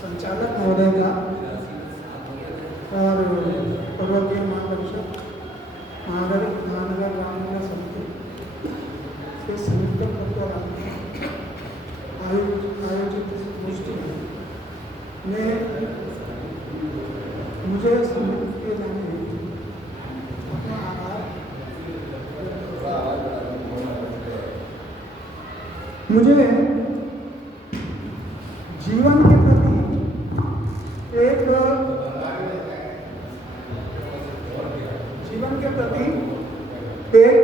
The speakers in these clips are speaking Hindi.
संचालक महोदय का और पर्वतीय महापरिषद महानगर रामनगर समिति के संयुक्त द्वारा आयोजित इस गोष्ठी में मुझे सम्मिलित किए जाने हेतु अपना आभार। मुझे जीवन के प्रति एक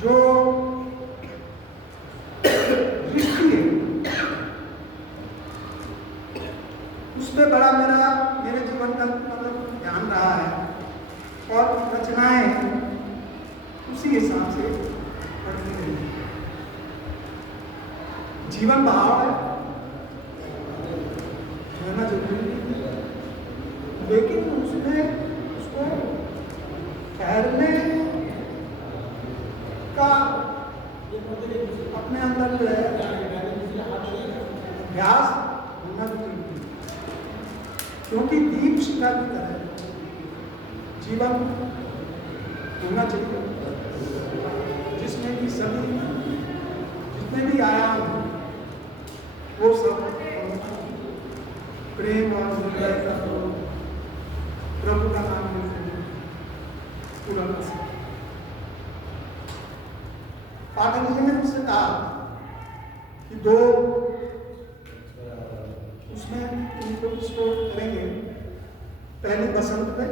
जो दृष्टि है उस पर बड़ा मेरे जीवन का ध्यान रहा है और रचनाएं उसी हिसाब से पढ़ती रही। जीवन भाव है रहना जरूरी है, लेकिन उसमें उसको ठहरने का अपने अंदर जो है अभ्यास होना जरूरी है, क्योंकि दीप शिखा की तरह जीवन होना चाहिए जिसमें कि सभी जितने भी आयाम हैं वो सब प्रेम और हृदय का प्रभु का नाम लेते पूरा कर सके। पाठक जी ने मुझसे कहा कि दो उसमें इनको इसको करेंगे, पहले बसंत में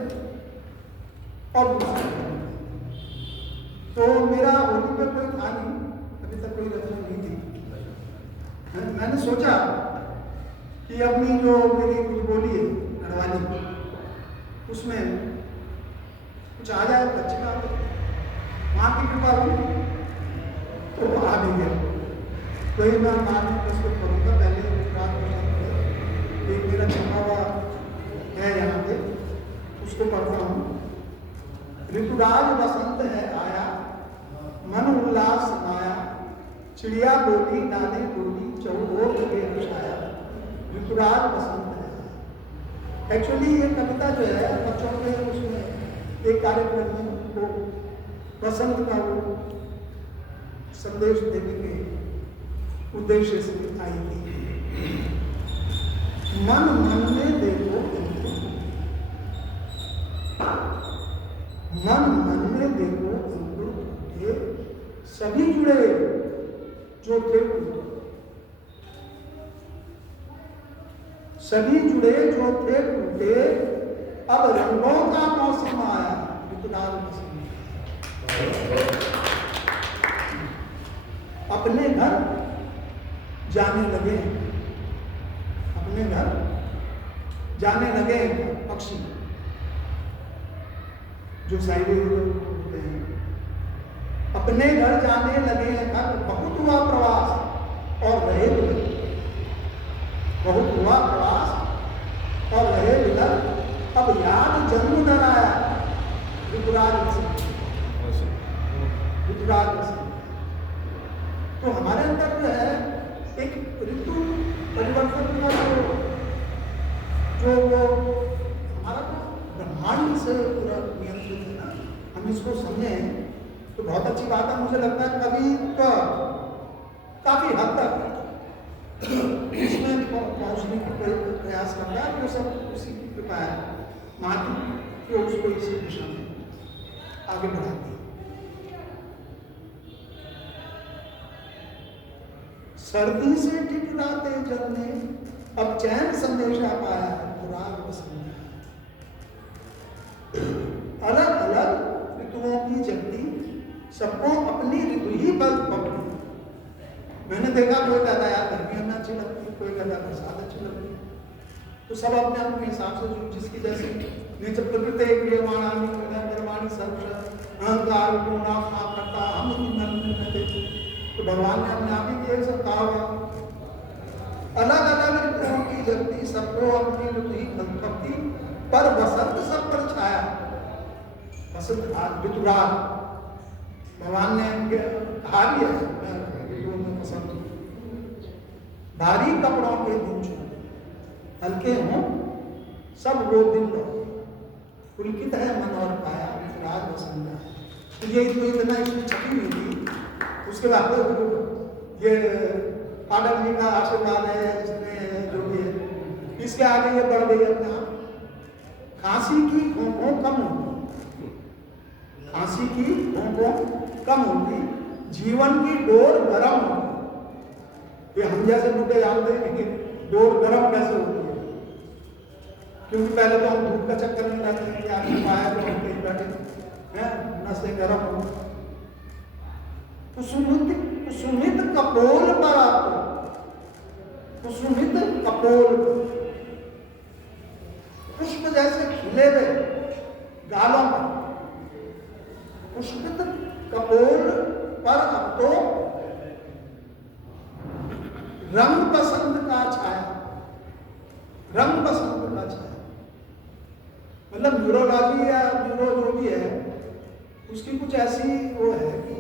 और दूसरे में। तो मेरा होली पे कोई था नहीं, अभी तक कोई रचना नहीं थी। मैंने सोचा कि अपनी जो मेरी कुछ बोली है घरवाली उसमें कुछ आ जाए तो अच्छी बात है, माँ की कृपा हुई तो आ भी गया। कोई मैं बाद में उसको करूँगा, पहले एक मेरा छपा हुआ है यहाँ पे उसको पढ़ता हूँ। ऋतुराज बसंत है आया, मन उल्लास समाया, चिड़िया बोली डाले बोली चौओर लगे हर्षाया। ऋतुराज बसंत है। एक्चुअली ये कविता जो है बच्चों के उसमें एक कार्यक्रम में उनको बसंत का वो संदेश देने के उद्देश्य से आई थी। मन मन में देखो, मन मन में देखो ये सभी जुड़े जो थे सभी जुड़े जो थे टूटे, अब रंगों का मौसम आया। ऋतुराज बसंत अपने घर जाने लगे, अपने घर जाने लगे पक्षी जो साइडे होते हैं, अपने घर जाने लगे हैं। बहुत हुआ प्रवास और रहे विलग, बहुत हुआ प्रवास और रहे विलग, अब याद जन्म न आया। ऋतुराज बसंत, ऋतुराज बसंत। तो हमारे अंदर जो है एक ऋतु परिवर्तन का जो वो हमारा तो ब्रह्मांड से पूरा नियंत्रित है ना, हम इसको समझें तो बहुत अच्छी बात है। मुझे लगता है कभी तो काफी हद तक इसमें पहुंचने की प्रयास करता है, वो सब उसी की कृपा है, माँ की जो उसको इसी दिशा में आगे बढ़ाती है। सर्दी से ठिठुराते जल ने अब चैन संदेशा पाया। ऋतुराज बसंत अलग अलग ऋतुओं की जगती, सबको अपनी ऋतु ही बल पकड़ी। मैंने देखा कोई कहता है यार गर्मी हमें अच्छी लगती है, कोई कहता है बरसात अच्छी लगती है, तो सब अपने अपने हिसाब से जो जिसकी जैसी नेचर प्रकृति क्रियमाणानि कर्माणि सर्वशः अहंकार गुणा करता हम तो भगवान ने अपने आप ही सब कहा हुआ। अलग अलग ऋतुओं की जगती, सबको अपनी ऋतु ही पकड़ती, पर बसंत सब पर छाया। बसंत ऋतुराज भगवान ने कहा भी है ऋतुओं में बसंत भारी कपड़ों के दिन छूटे, हल्के हों सब वो दिन लौटे, पुलकित है मन और काया, राज बसंत है। तो ये तो इतना इसमें छपी हुई थी। उसके बाद ये पाठक जी का आशीर्वाद है, इसमें जो भी है, इसके आगे ये बढ़ गई अपने आप। खांसी की भोंकों कम होती, खांसी की भोंकों कम होती, जीवन की डोर गर्म होती। ये हम जैसे बुढ़े जानते हैं कि डोर गर्म कैसे होती है, क्योंकि पहले तो हम धूप का चक्कर में रहते हैं कि आदमी पाया तो हम कहीं बैठे हैं, नसें गर्म हो। कुसुमित कपोल पर आपको, कुसुमित कपोल पुष्प जैसे खिले हुए गालों पर, पुष्पित कपोल पर अब तो रंग बसंत का छाया, रंग बसंत का छाया। मतलब न्यूरोलॉजी या न्यूरो जो भी है उसकी कुछ ऐसी वो है कि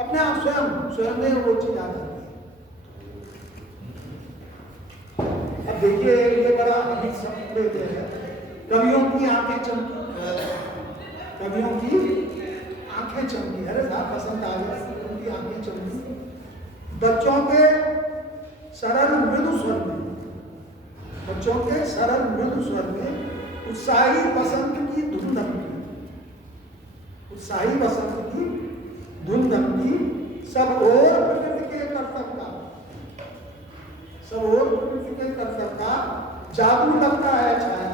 अपने आप स्वयं में वो चीज आ जाती है। अब देखिए ये बड़ा अधिक शब्द लेते हैं, कवियों की आंखें चमकी, कवियों की आंखें चमकी, अरे साहब पसंद आ गया, उनकी आंखें चमकी। बच्चों के सरल मृदु स्वर में, बच्चों के सरल मृदु स्वर में उत्साही बसंत की धुन दमकी, उत्साही बसंत की धुन दमकी। सब और प्रकृति के कर्तव्य का, सब और प्रकृति के कर्तव्य का जादू लगता है छाया,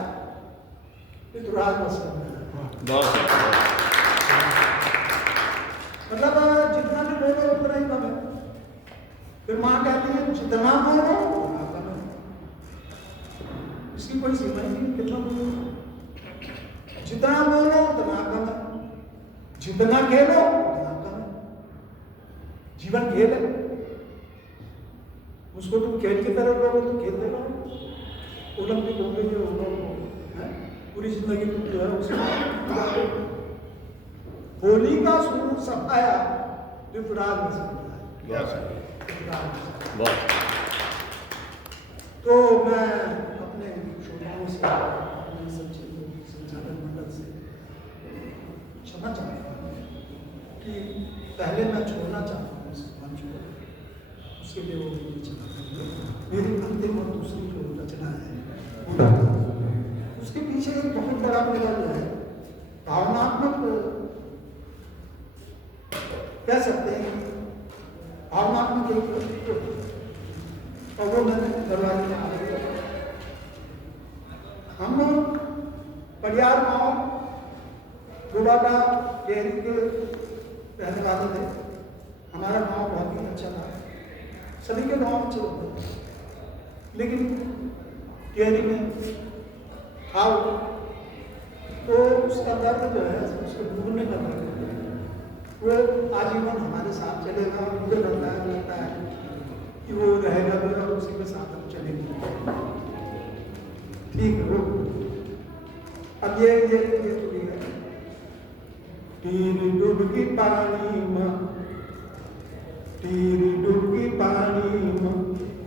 ऋतुराज बसंत। मतलब जितना भी बोलो उतना ही कम है। फिर माँ कहती है जितना बोलो उतना कम है, इसकी कोई सीमा नहीं, कितना बोलो, जितना बोलो उतना कम है, जितना खेलो उतना कम है। जीवन खेल है, उसको तुम खेल की तरह रहो तो खेलते रहो, ओलंपिक हो गई है, पूरी जिंदगी तुम जो है उसमें। होली का स्वरूप सफाया ऋतुराज बसंत है। तो मैं अपने श्रोताओं से, अपने संचालन मंडल से क्षमा चाहता हूँ कि पहले मैं छोड़ना चाहता हूँ इस मंच को, उसके लिए वो मुझे क्षमा करेंगे। मेरी अंतिम और दूसरी जो रचना है उसके पीछे एक बहुत बड़ा मेरा जो है भावनात्मक कह सकते हैं, भावनात्मक एक, और वो मैंने दरवाजे में आ गया। हम परियार गाँव गोबाटा डेयरी के रहने वाले थे। हमारा गांव बहुत ही अच्छा था, सभी के गांव अच्छे होते, लेकिन डेयरी में खाओ तो उसका दर्द जो है, उसको भूलने का दर्द वो आजीवन हमारे साथ चलेगा। और मुझे लगता है कि वो रहेगा भी और उसी के साथ हम चलेंगे। ठीक है, अब ये थोड़ी है। तीर डुबकी पानी में, तीर डुबकी पानी में,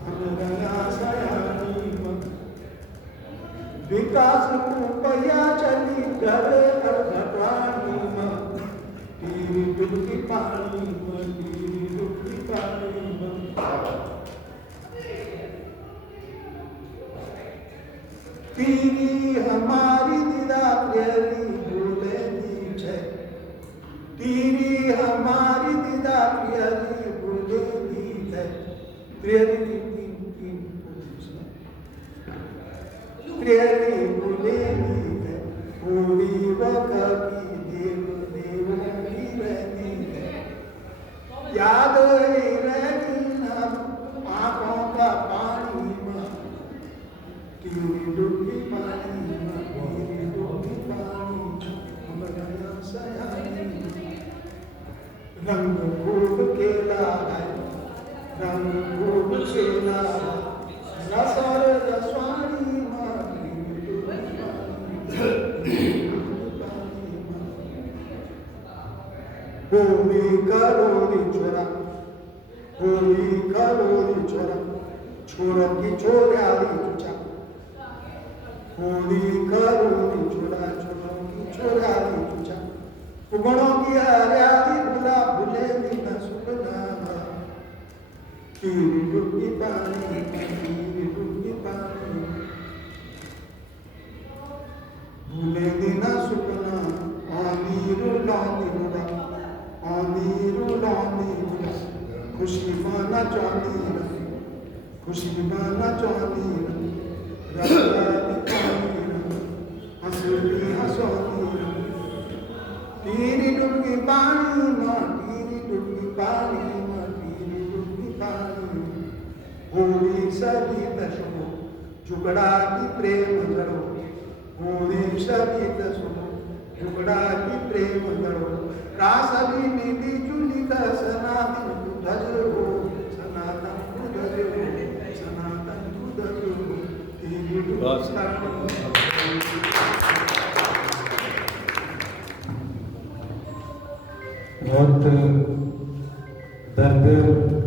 हम गया सयानी में, विकास रुपया चली डरे और घटवानी में, तीर डुबकी पानी में, तीर डुबकी पानी में। तीरी हमारी दीदा प्यारी भूले दी छे, तीरी हमारी दीदा प्यारी भूले दी है, प्यारी प्यारी भूले दी है, पूरी वका की देव देव की रहती है, याद रहती न आंखों का पानी में, तीरी डुबकी पानी में, तीरी डुबकी पानी में, हम गया सयानी में। रंग खूब केला है, रंग खूब केला है, रसर रसवानी होली करोरी छोरा, होली करोरी छोरा, छोरों की छोराली चुचा होली करोली छोरा छोरों की छोराली चुचा उगणों की हरियाली भुला भूले दिन सुपना कीरी डुबकी पानी भूले दिन सुपना आनीरू लानी भुला खुशी माना चांदी खुशी माना चांदी हंसली हंसोनी टीरी डुबकी पानी माँ टीरी डुबकी पानी माँ टीरी डुबकी पानी होली सभी दशो झुगड़ा की प्रेम जड़ो होली सभी दशो झुगड़ा की प्रेम जड़ो रास अभी नीली जुली का सनातन तू धज हो सनातन तू धज हो सनातन तू धज हो तेरी बहुत दर्द